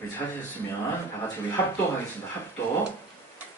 우리 찾으셨으면 다 같이 우리 합독하겠습니다. 합독.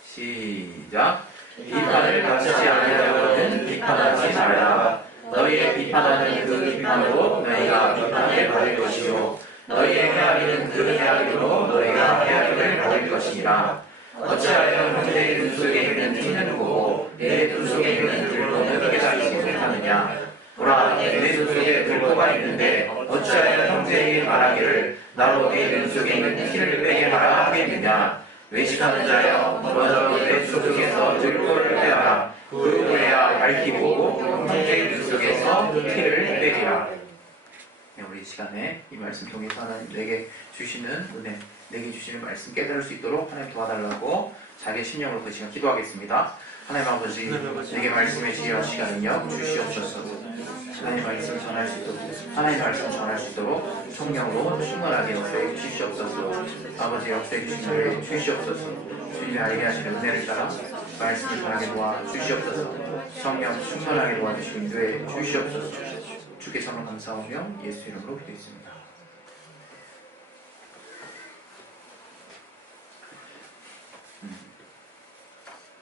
시작. 비판을 받지 아니하려거든 비판하지 말라. 너희의 비판하는 그 비판으로 너희가 비판을 받을 것이요 너희의 헤아리는 그 헤아림으로 너희가 헤아림을 받을 것이니라. 어찌하여 형제의 눈 속에 있는 티는 보고 내 눈 속에 있는 들보는 깨닫지 못하느냐. 보라, 내 눈 속에 들보가 있는데 어찌하여 형제에게 말하기를 나로 내 눈 속에 있는 티를 빼게 하라 하겠느냐. 외식하는 자여, 먼저 내 눈 속에서 들보를 빼라. 그 후에야 밝히고 형제의 눈 속에서 티를 빼리라. 우리 시간에 이 말씀 통해서 하나님 내게 주시는 은혜, 내게 주시는 말씀 깨달을 수 있도록 하나님 도와달라고 자기의 심령으로 그 시간 기도하겠습니다. 하나님 아버지, 내게 말씀해 주시는 시간은요 주시옵소서. 하나님 말씀 전할 수 있도록, 하나님 말씀 전할 수 있도록 성령으로 충만하게 역사해 주시옵소서. 아버지 역사해 주시는 주시옵소서. 주님이 알게 하시는 은혜를 따라 말씀을 전하게 도와 주시옵소서. 성령 충만하게 도와주시고 인도해 주시옵소서. 주께 정말 감사하며 예수 이름으로 기도했습니다.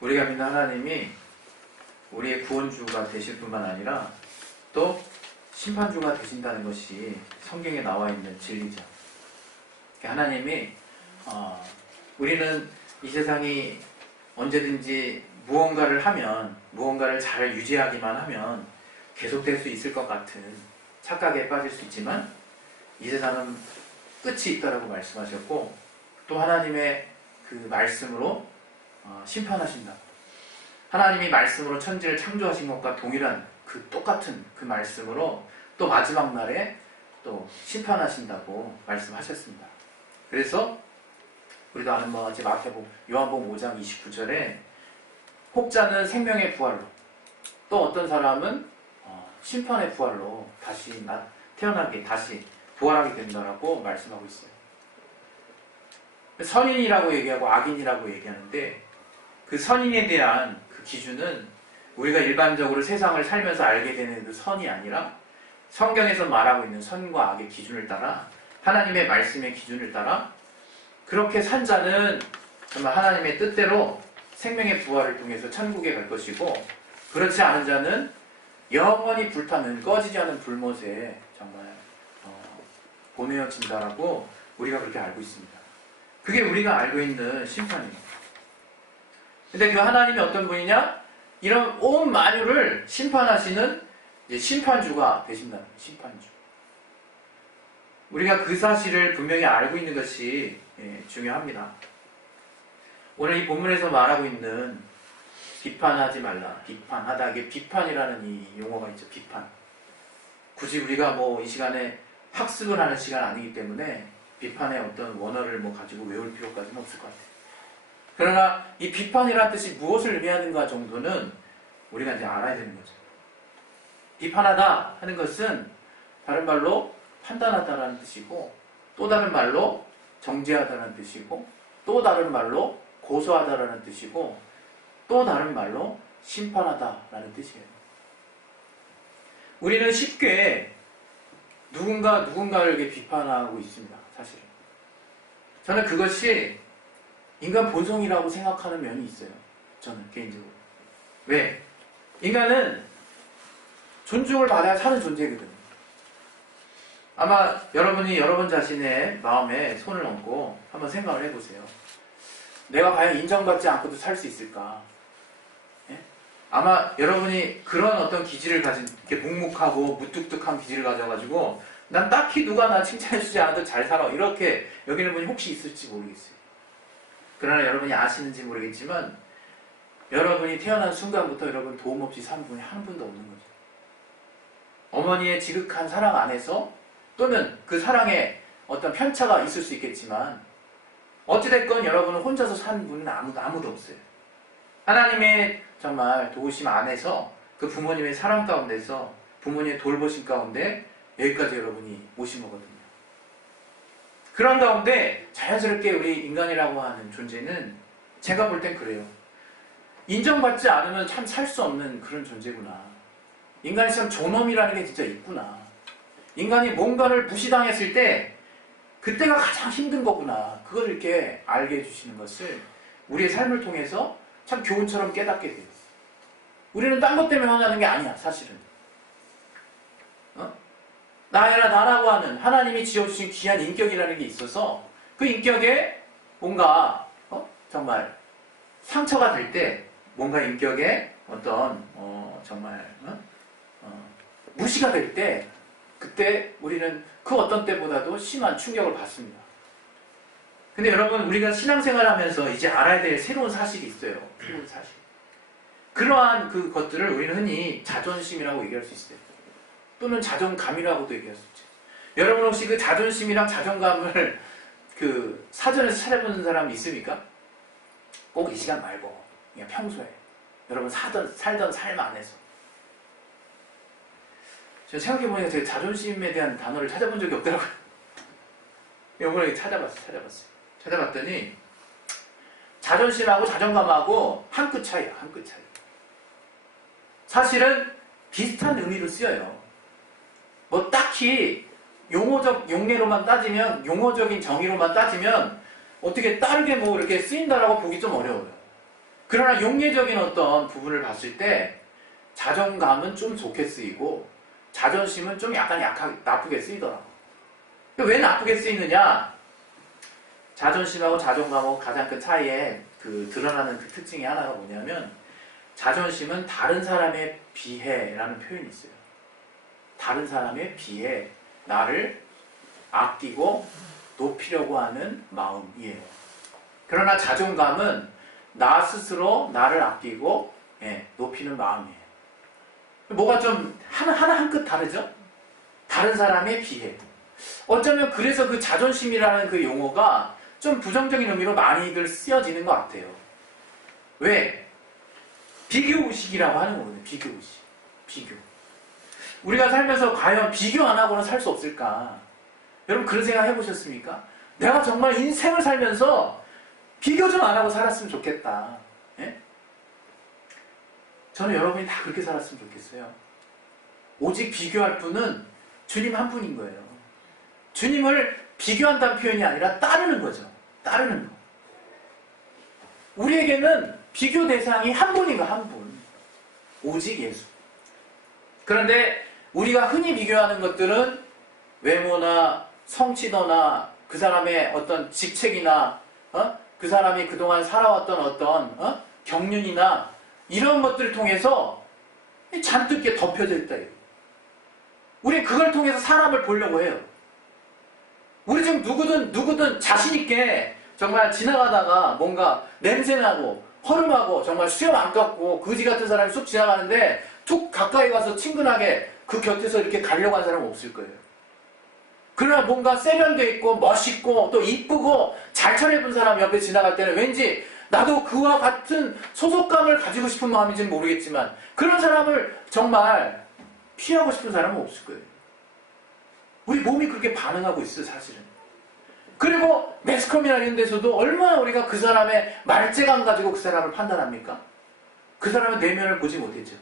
우리가 믿는 하나님이 우리의 구원주가 되실 뿐만 아니라 또 심판주가 되신다는 것이 성경에 나와 있는 진리죠. 하나님이 우리는 이 세상이 언제든지 무언가를 하면, 무언가를 잘 유지하기만 하면 계속될 수 있을 것 같은 착각에 빠질 수 있지만 이 세상은 끝이 있다라고 말씀하셨고, 또 하나님의 그 말씀으로 심판하신다. 하나님이 말씀으로 천지를 창조하신 것과 동일한 그 똑같은 그 말씀으로 또 마지막 날에 또 심판하신다고 말씀하셨습니다. 그래서 우리도 아는 바와 같이 마태복음 요한복음 5장 29절에 혹자는 생명의 부활로, 또 어떤 사람은 심판의 부활로 다시 태어나게, 다시 부활하게 된다라고 말씀하고 있어요. 선인이라고 얘기하고 악인이라고 얘기하는데, 그 선인에 대한 그 기준은 우리가 일반적으로 세상을 살면서 알게 되는 그 선이 아니라 성경에서 말하고 있는 선과 악의 기준을 따라, 하나님의 말씀의 기준을 따라 그렇게 산 자는 정말 하나님의 뜻대로 생명의 부활을 통해서 천국에 갈 것이고, 그렇지 않은 자는 영원히 불타는 꺼지지 않은 불못에 정말 보내어진다라고 우리가 그렇게 알고 있습니다. 그게 우리가 알고 있는 심판입니다. 근데 그 하나님이 어떤 분이냐? 이런 온 만유를 심판하시는 심판주가 되신다는 거예요. 심판주. 우리가 그 사실을 분명히 알고 있는 것이 중요합니다. 오늘 이 본문에서 말하고 있는 비판하지 말라, 비판하다, 이게 비판이라는 이 용어가 있죠. 비판. 굳이 우리가 이 시간에 학습을 하는 시간 아니기 때문에 비판의 어떤 원어를 가지고 외울 필요까지는 없을 것 같아요. 그러나 이 비판이라는 뜻이 무엇을 의미하는가 정도는 우리가 이제 알아야 되는 거죠. 비판하다 하는 것은 다른 말로 판단하다라는 뜻이고, 또 다른 말로 정죄하다라는 뜻이고, 또 다른 말로 고소하다라는 뜻이고, 또 다른 말로 심판하다라는 뜻이에요. 우리는 쉽게 누군가를 이렇게 비판하고 있습니다. 사실은. 저는 그것이 인간 본성이라고 생각하는 면이 있어요. 저는 개인적으로. 왜? 인간은 존중을 받아야 사는 존재거든요. 아마 여러분이 여러분 자신의 마음에 손을 얹고 한번 생각을 해보세요. 내가 과연 인정받지 않고도 살 수 있을까? 예? 아마 여러분이 그런 어떤 기질을 가진, 이렇게 묵묵하고 무뚝뚝한 기질을 가져가지고 난 딱히 누가 나 칭찬해주지 않아도 잘 살아, 이렇게 여기는 분이 혹시 있을지 모르겠어요. 그러나 여러분이 아시는지 모르겠지만 여러분이 태어난 순간부터 여러분 도움 없이 산 분이 한 분도 없는 거죠. 어머니의 지극한 사랑 안에서, 또는 그 사랑에 어떤 편차가 있을 수 있겠지만 어찌됐건 여러분은 혼자서 산 분은 아무도 없어요. 하나님의 정말 도우심 안에서, 그 부모님의 사랑 가운데서, 부모님의 돌보심 가운데 여기까지 여러분이 오신 거거든요. 그런 가운데 자연스럽게 우리 인간이라고 하는 존재는 제가 볼 땐 그래요. 인정받지 않으면 참 살 수 없는 그런 존재구나. 인간이 참 존엄이라는 게 진짜 있구나. 인간이 뭔가를 무시당했을 때 그때가 가장 힘든 거구나. 그걸 이렇게 알게 해주시는 것을 우리의 삶을 통해서 참 교훈처럼 깨닫게 돼요. 우리는 딴 것 때문에 화나는 게 아니야, 사실은. 나라고 하는 하나님이 지어주신 귀한 인격이라는 게 있어서 그 인격에 뭔가 정말 상처가 될 때 뭔가 인격에 어떤 정말 무시가 될 때 그때 우리는 그 어떤 때보다도 심한 충격을 받습니다. 근데 여러분, 우리가 신앙생활을 하면서 이제 알아야 될 새로운 사실이 있어요. 새로운 사실. 그러한 그 것들을 우리는 흔히 자존심이라고 얘기할 수 있어요. 또는 자존감이라고도 얘기할 수 있죠. 여러분 혹시 그 자존심이랑 자존감을 그 사전에서 찾아보는 사람 있습니까? 꼭 이 시간 말고 그냥 평소에 여러분 살던 삶 안에서. 제가 생각해보니까 제 자존심에 대한 단어를 찾아본 적이 없더라고요. 이번에 찾아봤더니 자존심하고 자존감하고 한 끗 차이야. 한 끗 차이. 사실은 비슷한 의미로 쓰여요. 뭐 딱히 용례로만 따지면, 용어적인 정의로만 따지면 어떻게 다르게 뭐 이렇게 쓰인다라고 보기 좀 어려워요. 그러나 용례적인 어떤 부분을 봤을 때 자존감은 좀 좋게 쓰이고 자존심은 좀 약간 나쁘게 쓰이더라고. 왜 나쁘게 쓰이느냐? 자존심하고 자존감하고 가장 큰 차이에 드러나는 그 특징이 하나가 뭐냐면, 자존심은 다른 사람에 비해라는 표현이 있어요. 다른 사람에 비해 나를 아끼고 높이려고 하는 마음이에요. 그러나 자존감은 나 스스로 나를 아끼고 높이는 마음이에요. 뭐가 좀 하나 한 끗 다르죠? 다른 사람에 비해. 어쩌면 그래서 그 자존심이라는 그 용어가 좀 부정적인 의미로 많이들 쓰여지는 것 같아요. 왜? 비교의식이라고 하는 거거든요. 비교의식. 비교. 우리가 살면서 과연 비교 안 하고는 살 수 없을까? 여러분 그런 생각 해보셨습니까? 내가 정말 인생을 살면서 비교 좀 안 하고 살았으면 좋겠다. 예? 저는 여러분이 다 그렇게 살았으면 좋겠어요. 오직 비교할 분은 주님 한 분인 거예요. 주님을 비교한다는 표현이 아니라 따르는 거죠. 따르는 거. 우리에게는 비교 대상이 한 분인가, 한 분. 오직 예수. 그런데 우리가 흔히 비교하는 것들은 외모나 성취도나 그 사람의 어떤 직책이나 그 사람이 그동안 살아왔던 어떤 경륜이나 이런 것들을 통해서 잔뜩 이렇게 덮여져 있다. 우리 그걸 통해서 사람을 보려고 해요. 우리 지금 누구든 자신있게 정말 지나가다가 뭔가 냄새나고 허름하고 정말 수염 안 깎고 거지 같은 사람이 쑥 지나가는데 툭 가까이 가서 친근하게 그 곁에서 이렇게 가려고 하는 사람은 없을 거예요. 그러나 뭔가 세련돼 있고 멋있고 또 이쁘고 잘 차려입은 사람 옆에 지나갈 때는 왠지 나도 그와 같은 소속감을 가지고 싶은 마음인지는 모르겠지만 그런 사람을 정말 피하고 싶은 사람은 없을 거예요. 우리 몸이 그렇게 반응하고 있어요, 사실은. 그리고 매스컴이나 이런 데서도 얼마나 우리가 그 사람의 말재감 가지고 그 사람을 판단합니까? 그 사람의 내면을 보지 못했죠.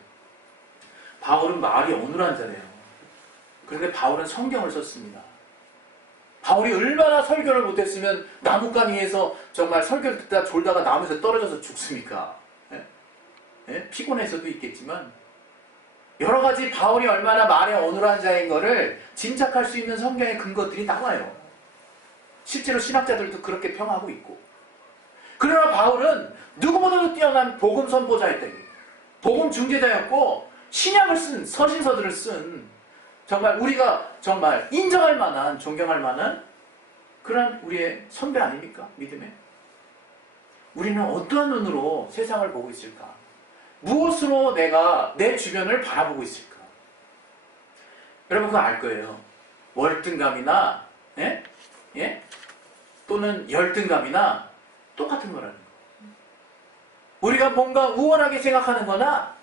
바울은 말이 어눌한 자래요. 그런데 바울은 성경을 썼습니다. 바울이 얼마나 설교를 못했으면 나뭇가지 위에서 정말 설교를 듣다 졸다가 나무에서 떨어져서 죽습니까? 피곤해서도 있겠지만 여러 가지 바울이 얼마나 말에 어눌한 자인 거를 짐작할 수 있는 성경의 근거들이 나와요. 실제로 신학자들도 그렇게 평하고 있고. 그러나 바울은 누구보다도 뛰어난 복음 선포자였다. 복음 중재자였고 신약을 쓴 서신서들을 쓴 정말 우리가 정말 인정할 만한 존경할 만한 그런 우리의 선배 아닙니까? 믿음에. 우리는 어떠한 눈으로 세상을 보고 있을까? 무엇으로 내가 내 주변을 바라보고 있을까? 여러분 그거 알 거예요. 월등감이나 또는 열등감이나 똑같은 거라는 거. 우리가 뭔가 우월하게 생각하는 거나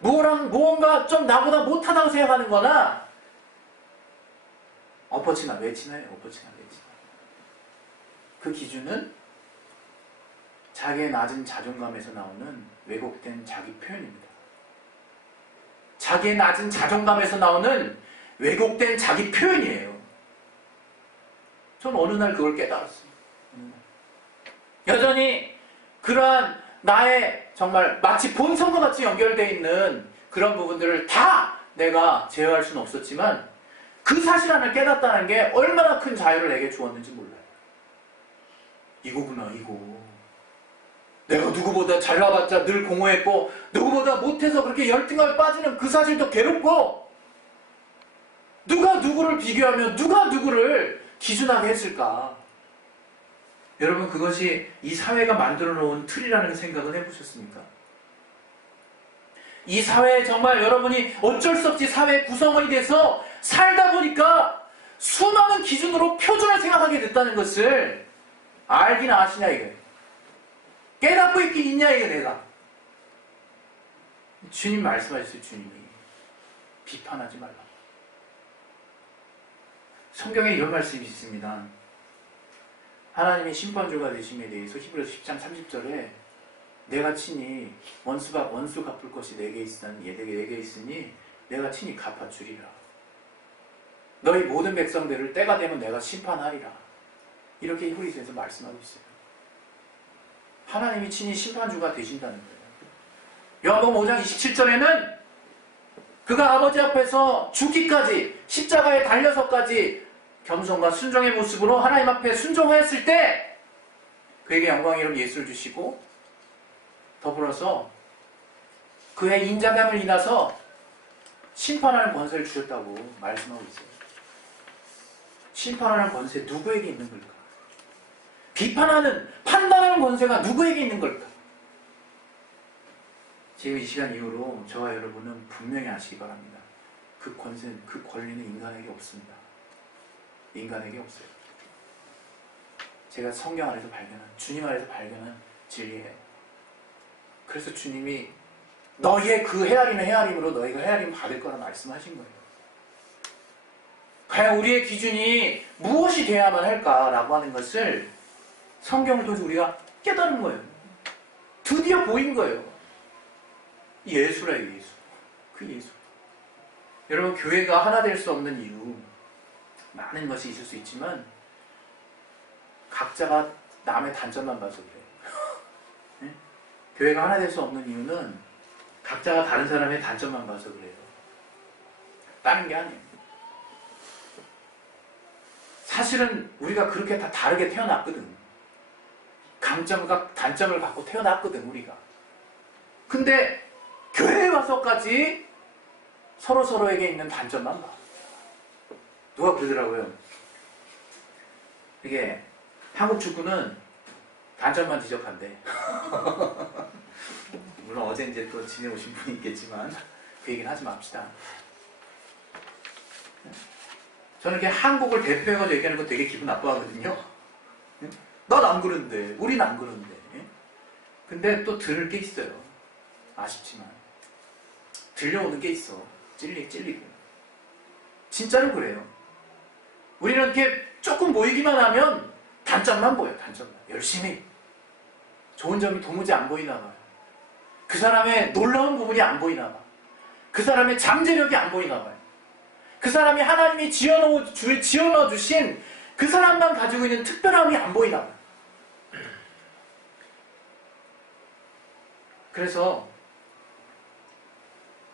무언가 좀 나보다 못하다고 생각하는 거나 엎어치나 외치나요? 엎어치나 외치나. 그 기준은 자기의 낮은 자존감에서 나오는 왜곡된 자기 표현입니다. 자기의 낮은 자존감에서 나오는 왜곡된 자기 표현이에요. 전 어느 날 그걸 깨달았어요. 여전히 그러한 나의 정말 마치 본성과 같이 연결되어 있는 그런 부분들을 다 내가 제어할 수는 없었지만 그 사실 하나를 깨닫다는 게 얼마나 큰 자유를 내게 주었는지 몰라요. 이거구나, 이거. 내가 누구보다 잘나봤자 늘 공허했고 누구보다 못해서 그렇게 열등감에 빠지는 그 사실도 괴롭고 누가 누구를 비교하며 누가 누구를 기준하게 했을까? 여러분, 그것이 이 사회가 만들어 놓은 틀이라는 생각은 해보셨습니까? 이 사회에 정말 여러분이 어쩔 수 없이 사회 구성원이 돼서 살다 보니까 수많은 기준으로 표준을 생각하게 됐다는 것을 알기나 아시냐 이게. 깨닫고 있긴 있냐 이게 내가. 주님 말씀하셨어요. 주님이 비판하지 말라. 성경에 이런 말씀이 있습니다. 하나님이 심판주가 되심에 대해서 히브리서 10장 30절에 내가 친히 원수 갚을 것이 내게 있으니 내가 친히 갚아주리라. 너희 모든 백성들을 때가 되면 내가 심판하리라. 이렇게 히브리서에서 말씀하고 있어요. 하나님이 친히 심판주가 되신다는 거예요. 요한복음 5장 27절에는 그가 아버지 앞에서 죽기까지 십자가에 달려서까지 겸손과 순종의 모습으로 하나님 앞에 순종하였을 때 그에게 영광의 이름 예수를 주시고 더불어서 그의 인자감을 인하서 심판하는 권세를 주셨다고 말씀하고 있어요. 심판하는 권세 누구에게 있는 걸까? 비판하는, 판단하는 권세가 누구에게 있는 걸까? 지금 이 시간 이후로 저와 여러분은 분명히 아시기 바랍니다. 그 권리는 인간에게 없습니다. 인간에게 없어요. 제가 성경 안에서 주님 안에서 발견한 진리예요. 그래서 주님이 너희의 그 헤아림의 헤아림으로 너희가 헤아림 받을 거라 말씀하신 거예요. 과연 우리의 기준이 무엇이 돼야만 할까라고 하는 것을 성경을 통해서 우리가 깨달은 거예요. 드디어 보인 거예요. 예수라요, 예수. 그 예수. 여러분, 교회가 하나 될 수 없는 이유 많은 것이 있을 수 있지만 각자가 남의 단점만 봐서 그래요. 네? 교회가 하나 될 수 없는 이유는 각자가 다른 사람의 단점만 봐서 그래요. 다른 게 아니에요. 사실은 우리가 그렇게 다 다르게 태어났거든. 강점과 단점을 갖고 태어났거든, 우리가. 근데 교회에 와서까지 서로서로에게 있는 단점만 봐. 누가 그러더라고요. 이게 한국 축구는 단점만 지적한대. 물론 어제 이제 또 지내오신 분이 있겠지만 그 얘기는 하지 맙시다. 저는 이렇게 한국을 대표해가지고 얘기하는 거 되게 기분 나빠하거든요. 난 안 그런데, 우린 안 그런데. 근데 또 들을 게 있어요. 아쉽지만. 들려오는 게 있어. 찔리고. 진짜로 그래요. 우리는 이렇게 조금 모이기만 하면 단점만 보여요. 단점만. 열심히. 좋은 점이 도무지 안 보이나 봐요. 그 사람의 놀라운 부분이 안 보이나 봐. 그 사람의 잠재력이 안 보이나 봐요. 그 사람이 하나님이 지어넣어 주신 그 사람만 가지고 있는 특별함이 안 보이나 봐요. 그래서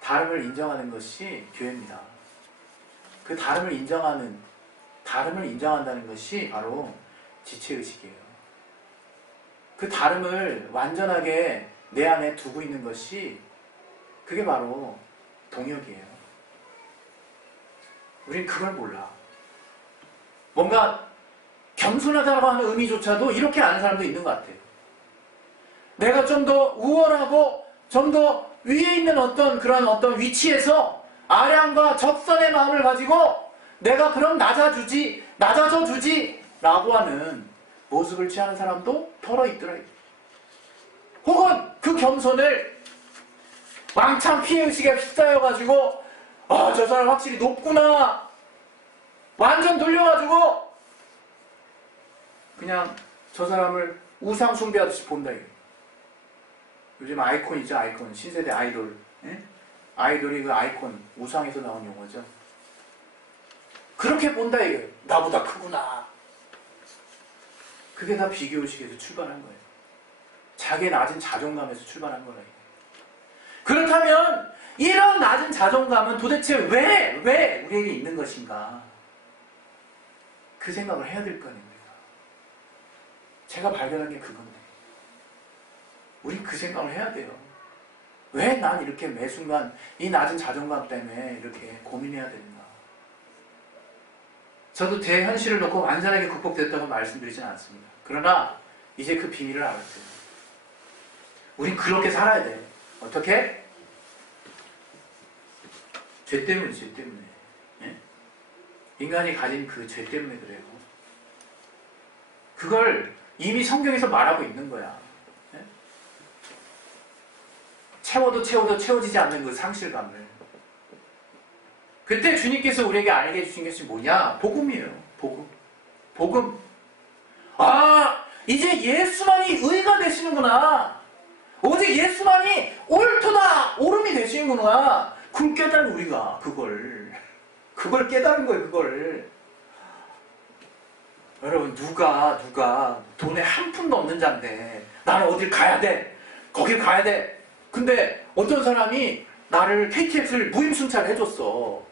다름을 인정하는 것이 교회입니다. 그 다름을 인정한다는 것이 바로 지체의식이에요. 그 다름을 완전하게 내 안에 두고 있는 것이 그게 바로 동역이에요. 우린 그걸 몰라. 뭔가 겸손하다고 하는 의미조차도 이렇게 아는 사람도 있는 것 같아요. 내가 좀 더 우월하고 좀 더 위에 있는 어떤 위치에서 아량과 적선의 마음을 가지고 내가 그럼 낮아져 주지 라고 하는 모습을 취하는 사람도 더러 있더라고요. 혹은 그 겸손을 왕창 피해의식에 휩싸여가지고 저 사람 확실히 높구나 완전 돌려가지고 그냥 저 사람을 우상 숭배하듯이 본다 이게. 요즘 아이콘이죠. 아이콘. 신세대 아이돌. 예? 아이돌이 그 아이콘 우상에서 나온 용어죠. 그렇게 본다 이게. 나보다 크구나. 그게 다 비교의식에서 출발한 거예요. 자기의 낮은 자존감에서 출발한 거예요. 그렇다면 이런 낮은 자존감은 도대체 왜 우리에게 있는 것인가? 그 생각을 해야 될 거 아닙니까? 제가 발견한 게 그건데. 우린 그 생각을 해야 돼요. 왜 난 이렇게 매 순간 이 낮은 자존감 때문에 이렇게 고민해야 되는가? 저도 대현실을 놓고 완전하게 극복됐다고 말씀드리진 않습니다. 그러나 이제 그 비밀을 알았어요. 우린 그렇게 살아야 돼. 어떻게? 죄 때문에, 죄 때문에. 예? 인간이 가진 그 죄 때문에 그래요. 그걸 이미 성경에서 말하고 있는 거야. 예? 채워도 채워지지 않는 그 상실감을. 그때 주님께서 우리에게 알게 해주신 것이 뭐냐? 복음이에요. 복음. 복음. 아, 이제 예수만이 의가 되시는구나. 오직 예수만이 옳도다. 옳음이 되시는구나. 그걸 깨달은 우리가 그걸 깨달은 거예요. 그걸. 여러분 누가 돈에 한 푼도 없는 자인데 나는 어딜 가야 돼. 거길 가야 돼. 근데 어떤 사람이 나를 KTX를 무임승차를 해줬어.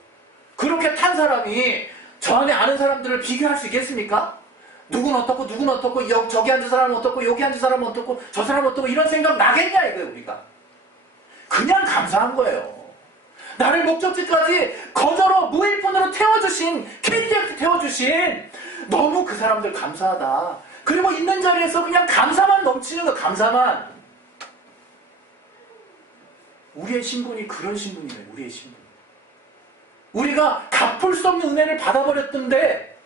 그렇게 탄 사람이 저 안에 아는 사람들을 비교할 수 있겠습니까? 누군 어떻고 저기 앉은 사람은 어떻고 여기 앉은 사람은 어떻고 저 사람은 어떻고 이런 생각 나겠냐 이거예요. 우리가 그냥 감사한 거예요. 나를 목적지까지 거저로 무일푼으로 태워주신 KTX 태워주신 너무 그 사람들 감사하다. 그리고 있는 자리에서 그냥 감사만 넘치는 거. 감사만. 우리의 신분이 그런 신분이에요. 우리의 신분. 우리가 갚을 수 없는 은혜를 받아버렸던데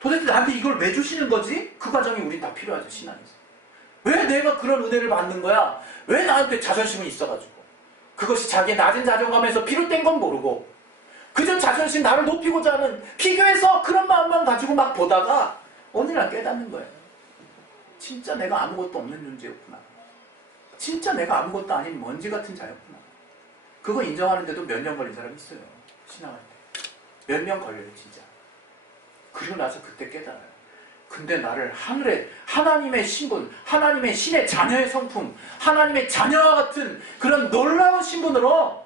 도대체 나한테 이걸 왜 주시는 거지? 그 과정이 우린 다 필요하죠. 신앙에서. 왜 내가 그런 은혜를 받는 거야? 왜 나한테 자존심이 있어가지고 그것이 자기의 낮은 자존감에서 비롯된 건 모르고 그저 자존심 나를 높이고자 하는 비교해서 그런 마음만 가지고 막 보다가 어느 날 깨닫는 거예요. 진짜 내가 아무것도 없는 존재였구나. 진짜 내가 아무것도 아닌 먼지 같은 자였구나. 그거 인정하는데도 몇 년 걸린 사람이 있어요. 신앙할 때. 몇 년 걸려요, 진짜. 그리고 나서 그때 깨달아요. 근데 나를 하늘에 하나님의 신분, 하나님의 신의 자녀의 성품, 하나님의 자녀와 같은 그런 놀라운 신분으로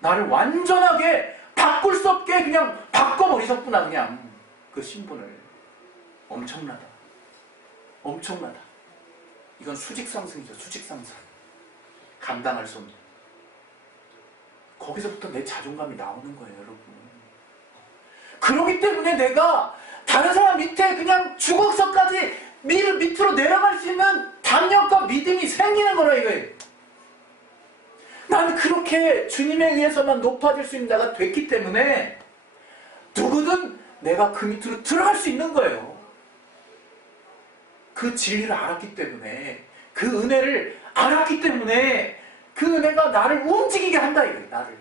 나를 완전하게 바꿀 수 없게 그냥 바꿔버리셨구나. 그냥 그 신분을. 엄청나다. 엄청나다. 이건 수직상승이죠. 수직상승. 감당할 수 없는. 거기서부터 내 자존감이 나오는 거예요, 여러분. 그러기 때문에 내가 다른 사람 밑에 그냥 주걱서까지 밑으로 내려갈 수 있는 담력과 믿음이 생기는 거라 이거예요. 난 그렇게 주님에 의해서만 높아질 수 있는 자가 됐기 때문에 누구든 내가 그 밑으로 들어갈 수 있는 거예요. 그 진리를 알았기 때문에, 그 은혜를 알았기 때문에 그 은혜가 나를 움직이게 한다 이거예요. 나를.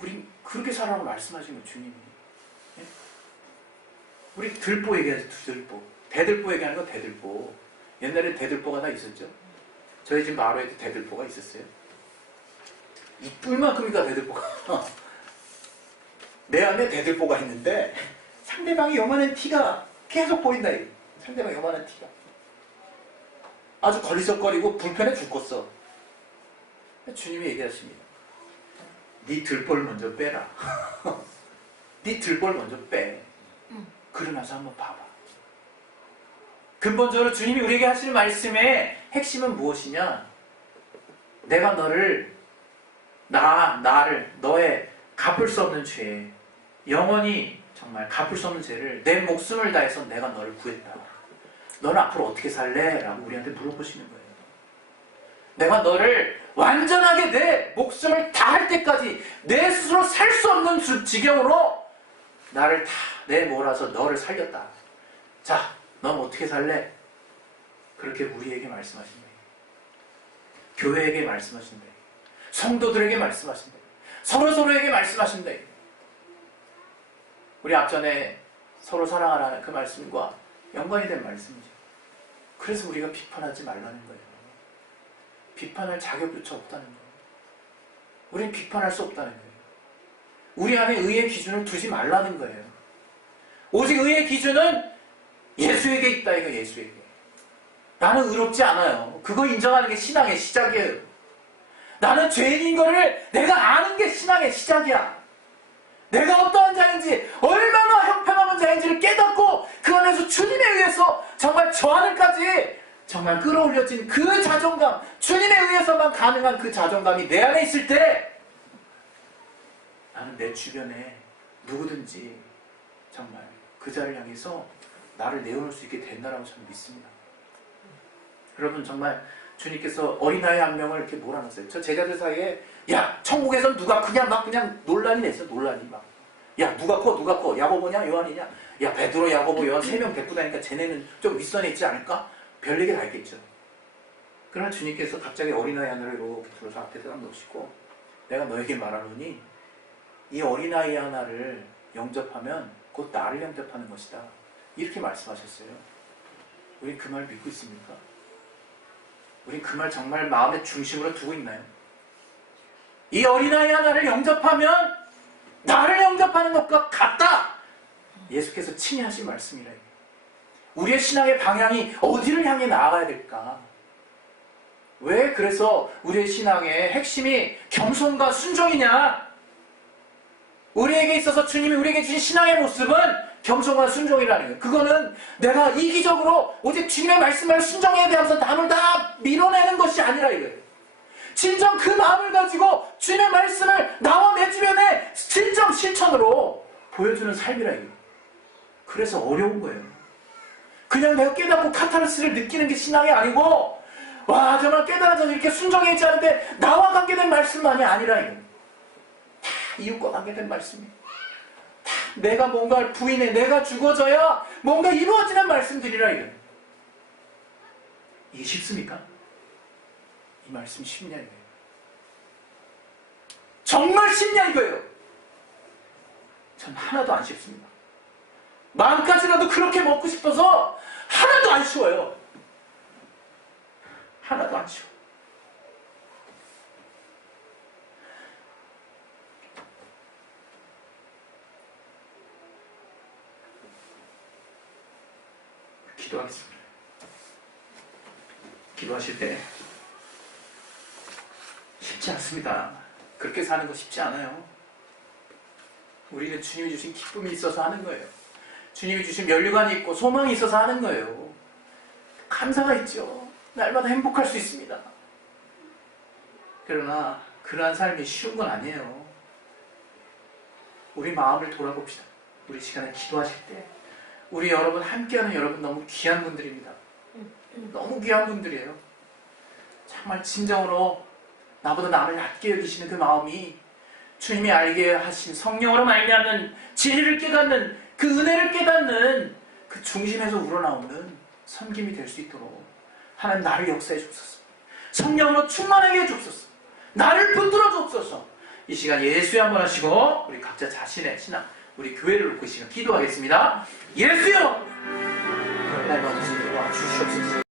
우린 그렇게 살아라고 말씀하신 거예요, 주님이. 예? 우리 들보 얘기하죠. 들보. 대들보 얘기하는 건 대들보. 옛날에 대들보가 다 있었죠. 저희 집 마루에도 대들보가 있었어요. 이 뿔만큼이가 대들보가. 내 안에 대들보가 있는데 상대방이 요만한 티가 계속 보인다 이거. 상대방이 요만한 티가. 아주 걸리적거리고 불편해 죽겠어. 주님이 얘기하십니다. 네 들볼 먼저 빼라. 네 들볼 먼저 빼. 그러고 나서 한번 봐봐. 근본적으로 주님이 우리에게 하시는 말씀의 핵심은 무엇이냐? 내가 나를 너의 갚을 수 없는 죄, 영원히 정말 갚을 수 없는 죄를 내 목숨을 다해서 내가 너를 구했다. 너는 앞으로 어떻게 살래? 라고 우리한테 물어보시는 거예요. 내가 너를 완전하게 내 목숨을 다할 때까지 내 스스로 살 수 없는 지경으로 나를 다 내몰아서 너를 살렸다. 자, 넌 어떻게 살래? 그렇게 우리에게 말씀하신 거예요. 교회에게 말씀하신 거예요. 성도들에게 말씀하신 거예요. 서로서로에게 말씀하신 거예요. 우리 앞전에 서로 사랑하라는 그 말씀과 연관이 된 말씀이죠. 그래서 우리가 비판하지 말라는 거예요. 비판할 자격조차 없다는 거예요. 우리는 비판할 수 없다는 거예요. 우리 안에 의의 기준을 두지 말라는 거예요. 오직 의의 기준은 예수에게 있다, 이거 예수에게. 나는 의롭지 않아요. 그거 인정하는 게 신앙의 시작이에요. 나는 죄인인 거를 내가 아는 게 신앙의 시작이야. 내가 어떠한 자인지, 얼마나 형편없는 자인지를 깨닫고 그 안에서 주님에 의해서 정말 저 하늘까지 정말 끌어올려진 그 자존감, 주님에 의해서만 가능한 그 자존감이 내 안에 있을 때 나는 내 주변에 누구든지 정말 그 자를 향해서 나를 내어놓을 수 있게 된다라고 저는 믿습니다. 여러분, 정말 주님께서 어린아이 한 명을 이렇게 몰아놨어요. 저 제자들 사이에 야, 천국에서 누가 그냥 논란이 냈어. 논란이 막. 야, 누가 커? 야고보냐? 요한이냐? 야, 베드로, 야고보, 요한 3명 데리고 다니니까 쟤네는 좀 윗선에 있지 않을까? 별 얘기 다 있겠죠. 그러나 주님께서 갑자기 어린아이 하나를 이렇게 불러서 앞에 딱 놓으시고 내가 너에게 말하노니 이 어린아이 하나를 영접하면 곧 나를 영접하는 것이다. 이렇게 말씀하셨어요. 우리 그 말 믿고 있습니까? 우리 그 말 정말 마음의 중심으로 두고 있나요? 이 어린아이 하나를 영접하면 나를 영접하는 것과 같다! 예수께서 친히 하신 말씀이래요. 우리의 신앙의 방향이 어디를 향해 나아가야 될까? 왜 그래서 우리의 신앙의 핵심이 겸손과 순종이냐? 우리에게 있어서 주님이 우리에게 주신 신앙의 모습은 겸손과 순종이라는 거예요. 그거는 내가 이기적으로 오직 주님의 말씀을 순종해야 돼 하면서 남을 다 밀어내는 것이 아니라 이거예요. 진정 그 마음을 가지고 주님의 말씀을 나와 내 주변에 진정 실천으로 보여주는 삶이라 이거예요. 그래서 어려운 거예요. 그냥 내가 깨닫고 카타르시를 느끼는 게 신앙이 아니고 와 정말 깨달아서 이렇게 순종했지 않은데 나와 관계된 말씀만이 아니라 이거예요. 다 이웃과 관계된 말씀이에요. 다 내가 뭔가를 부인해 내가 죽어져야 뭔가 이루어지는 말씀들이라 이거예요. 이게 쉽습니까? 이 말씀이 쉽냐 이거예요. 정말 쉽냐 이거예요. 전 하나도 안 쉽습니다. 마음까지라도 그렇게 먹고 싶어서 하나도 안 쉬워요. 하나도 안 쉬워. 기도하겠습니다. 기도하실 때 쉽지 않습니다. 그렇게 사는 거 쉽지 않아요. 우리는 주님이 주신 기쁨이 있어서 하는 거예요. 주님이 주신 면류관이 있고 소망이 있어서 하는 거예요. 감사가 있죠. 날마다 행복할 수 있습니다. 그러나 그러한 삶이 쉬운 건 아니에요. 우리 마음을 돌아봅시다. 우리 시간에 기도하실 때 우리 여러분 함께하는 여러분 너무 귀한 분들입니다. 너무 귀한 분들이에요. 정말 진정으로 나보다 남을 낮게 여기시는 그 마음이 주님이 알게 하신 성령으로 말미암는 진리를 깨닫는 그 은혜를 깨닫는 그 중심에서 우러나오는 섬김이 될 수 있도록 하나님 나를 역사해 주옵소서. 성령으로 충만하게 해 주옵소서. 나를 붙들어 주옵소서. 이 시간 예수여 한번 하시고 우리 각자 자신의 신앙 우리 교회를 놓고 이 시간 기도하겠습니다. 예수여 날 와주시옵소서.